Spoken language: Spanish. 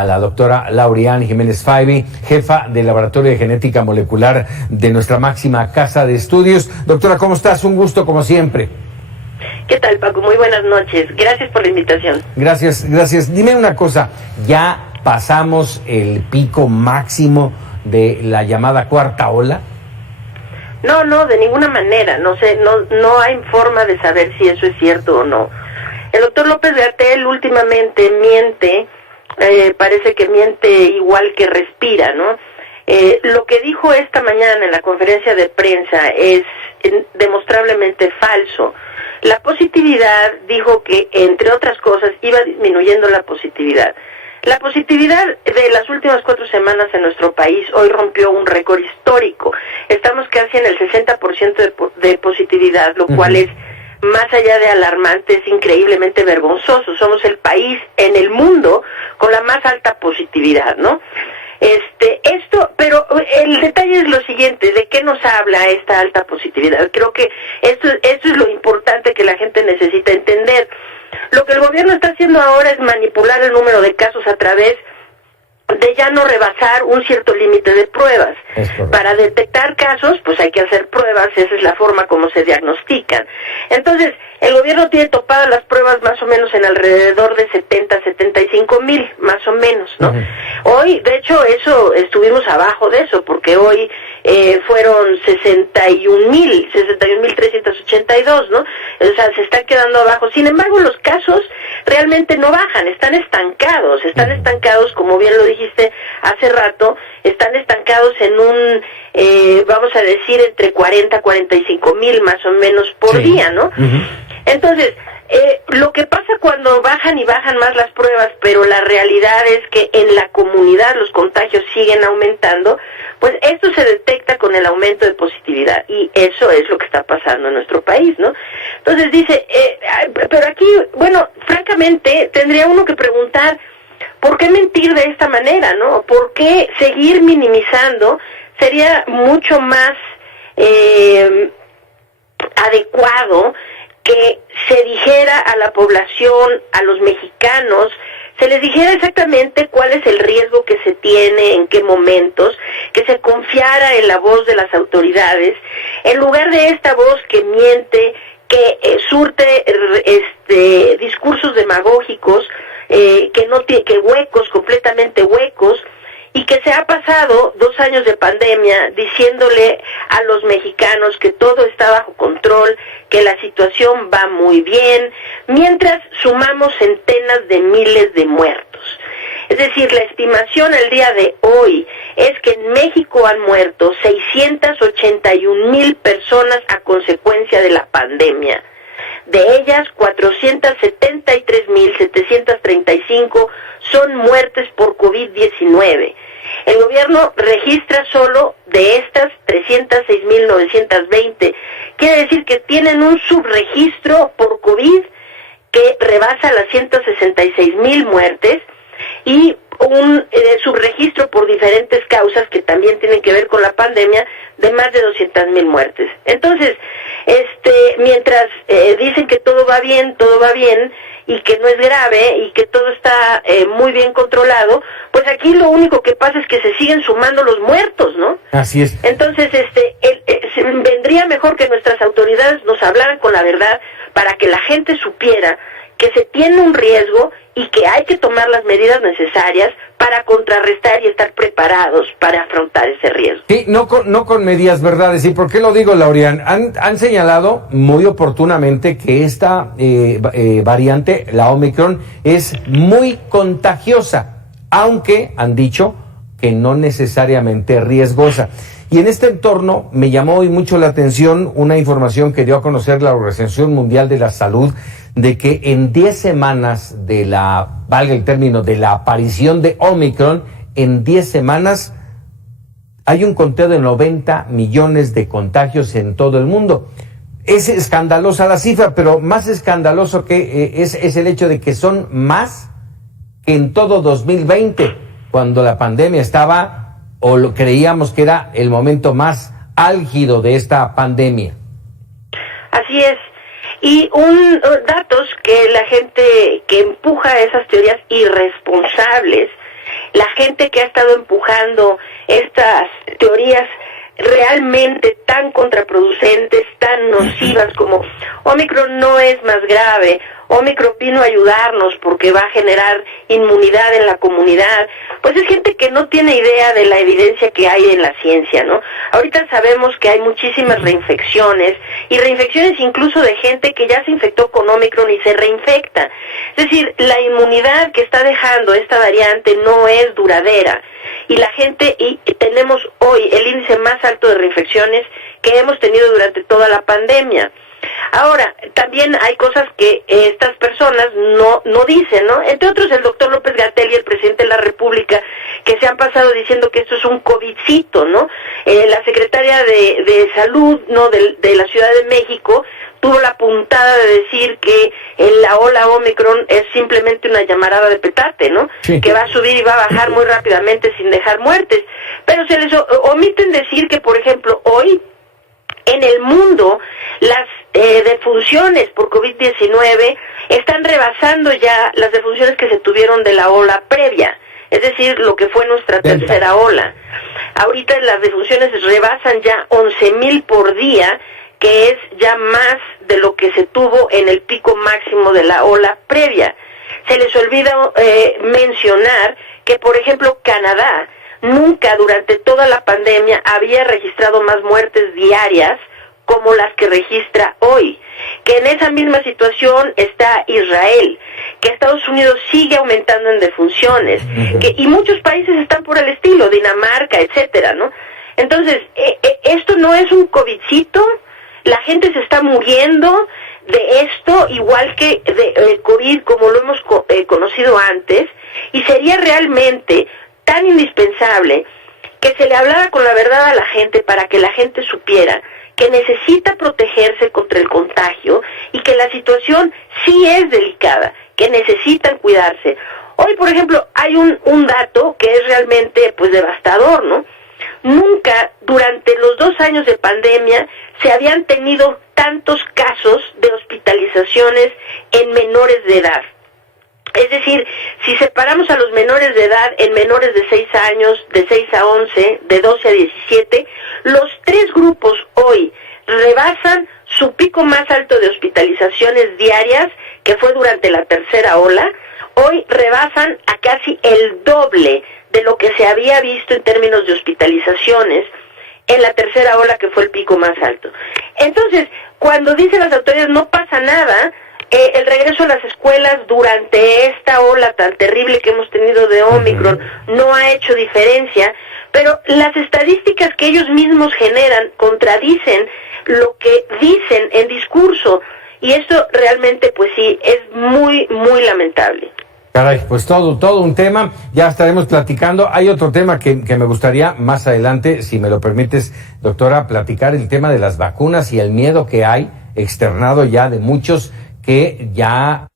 A la doctora Laurian Jiménez Faibi, jefa del Laboratorio de Genética Molecular de nuestra máxima casa de estudios. Doctora, ¿cómo estás? Un gusto, como siempre. ¿Qué tal, Paco? Muy buenas noches. Gracias por la invitación. Gracias. Dime una cosa, ¿ya pasamos el pico máximo de la llamada cuarta ola? No, de ninguna manera. No sé, no hay forma de saber si eso es cierto o no. El doctor López-Gatell últimamente miente. Parece que miente igual que respira, ¿no? Lo que dijo esta mañana en la conferencia de prensa es demostrablemente falso. La positividad, dijo que, entre otras cosas, iba disminuyendo la positividad. La positividad de las últimas 4 semanas en nuestro país hoy rompió un récord histórico. Estamos casi en el 60% de positividad, lo cual es, más allá de alarmante, es increíblemente vergonzoso. Somos el país en el mundo con la más alta positividad, ¿no? Pero el detalle es lo siguiente, ¿de qué nos habla esta alta positividad? Creo que esto es lo importante que la gente necesita entender. Lo que el gobierno está haciendo ahora es manipular el número de casos a través de ya no rebasar un cierto límite de pruebas. Para detectar casos, pues hay que hacer pruebas, esa es la forma como se diagnostican. Entonces, el gobierno tiene topadas las pruebas más o menos en alrededor de 75 mil, más o menos, ¿no? Hoy, de hecho, estuvimos abajo de eso, porque hoy fueron 61.382, ¿no? O sea, se están quedando abajo. Sin embargo, los casos realmente no bajan, están estancados, como bien lo dijiste hace rato, están estancados en un, vamos a decir, entre 40 a 45 mil más o menos por día, ¿no? Entonces, lo que pasa cuando bajan y bajan más las pruebas, pero la realidad es que en la comunidad los contagios siguen aumentando, pues esto se detecta con el aumento de positividad, y eso es lo que está pasando en nuestro país, ¿no? Entonces dice, pero aquí, bueno, francamente, tendría uno que preguntar, ¿por qué mentir de esta manera, no? ¿Por qué seguir minimizando? Sería mucho más adecuado que se dijera a la población, a los mexicanos, se les dijera exactamente cuál es el riesgo que se tiene, en qué momentos, que se confiara en la voz de las autoridades, en lugar de esta voz que miente, que surte discursos demagógicos, que huecos, completamente huecos, y que se ha pasado 2 años de pandemia diciéndole a los mexicanos que todo está bajo control, que la situación va muy bien, mientras sumamos centenas de miles de muertos. Es decir, la estimación al día de hoy es que en México han muerto 681,000 personas a consecuencia de la pandemia. De ellas, 473,735 son muertes por COVID-19. El gobierno registra solo de estas 306,920. Quiere decir que tienen un subregistro por COVID que rebasa las 166,000 muertes y un subregistro por diferentes causas que también tienen que ver con la pandemia de más de 200,000 muertes. Entonces, mientras dicen que todo va bien y que no es grave y que todo está muy bien controlado, pues aquí lo único que pasa es que se siguen sumando los muertos, ¿no? Así es. Entonces, vendría mejor que nuestras autoridades nos hablaran con la verdad para que la gente supiera que se tiene un riesgo y que hay que tomar las medidas necesarias para contrarrestar y estar preparados para afrontar ese riesgo. Sí, no con medias verdades. ¿Y por qué lo digo, Laurian? Han señalado muy oportunamente que esta variante, la Omicron, es muy contagiosa, aunque han dicho que no necesariamente riesgosa. Y en este entorno me llamó hoy mucho la atención una información que dio a conocer la Organización Mundial de la Salud, de que en 10 semanas valga el término, de la aparición de Omicron, en 10 semanas hay un conteo de 90 millones de contagios en todo el mundo. Es escandalosa la cifra, pero más escandaloso que es el hecho de que son más que en todo 2020, cuando la pandemia estaba, o lo creíamos que era el momento más álgido de esta pandemia. Así es. Y datos que la gente que empuja esas teorías irresponsables la gente que ha estado empujando estas teorías realmente tan contraproducentes, tan nocivas como Omicron no es más grave, Omicron vino a ayudarnos porque va a generar inmunidad en la comunidad, pues es gente que no tiene idea de la evidencia que hay en la ciencia, ¿no? Ahorita sabemos que hay muchísimas reinfecciones, y reinfecciones incluso de gente que ya se infectó con Omicron y se reinfecta. Es decir, la inmunidad que está dejando esta variante no es duradera, y la gente, y tenemos hoy el índice más alto de reinfecciones que hemos tenido durante toda la pandemia. Ahora, también hay cosas que estas personas no dicen, ¿no? Entre otros, el doctor López-Gatell y el presidente de la República, que se han pasado diciendo que esto es un covidcito, ¿no? La secretaria de Salud, ¿no?, de la Ciudad de México, tuvo la puntada de decir que la ola Omicron es simplemente una llamarada de petate, ¿no? Sí. Que va a subir y va a bajar muy rápidamente sin dejar muertes. Pero se les omiten decir que, por ejemplo, hoy en el mundo las defunciones por COVID-19 están rebasando ya las defunciones que se tuvieron de la ola previa, es decir, lo que fue nuestra tercera ola. Ahorita las defunciones rebasan ya 11,000 por día, que es ya más de lo que se tuvo en el pico máximo de la ola previa. Se les olvida mencionar que, por ejemplo, Canadá nunca durante toda la pandemia había registrado más muertes diarias como las que registra hoy, que en esa misma situación está Israel, que Estados Unidos sigue aumentando en defunciones, y muchos países están por el estilo, Dinamarca, etcétera, ¿no? Entonces, esto no es un covidcito, la gente se está muriendo de esto, igual que de COVID como lo hemos conocido antes, y sería realmente tan indispensable que se le hablara con la verdad a la gente para que la gente supiera que necesita protegerse contra el contagio y que la situación sí es delicada, que necesitan cuidarse. Hoy, por ejemplo, hay un dato que es realmente pues devastador, ¿no? Nunca durante los 2 años de pandemia se habían tenido tantos casos de hospitalizaciones en menores de edad. Es decir, si separamos a los menores de edad en menores de 6 años, de 6 a 11, de 12 a 17, los 3 grupos hoy rebasan su pico más alto de hospitalizaciones diarias, que fue durante la tercera ola. Hoy rebasan a casi el doble de lo que se había visto en términos de hospitalizaciones en la tercera ola, que fue el pico más alto. Entonces, cuando dicen las autoridades no pasa nada, el regreso a las escuelas durante esta ola tan terrible que hemos tenido de Omicron no ha hecho diferencia, pero las estadísticas que ellos mismos generan contradicen lo que dicen en discurso, y esto realmente pues sí es muy, muy lamentable. Caray, pues todo un tema, ya estaremos platicando. Hay otro tema que me gustaría más adelante, si me lo permites, doctora, platicar el tema de las vacunas y el miedo que hay externado ya de muchos que ya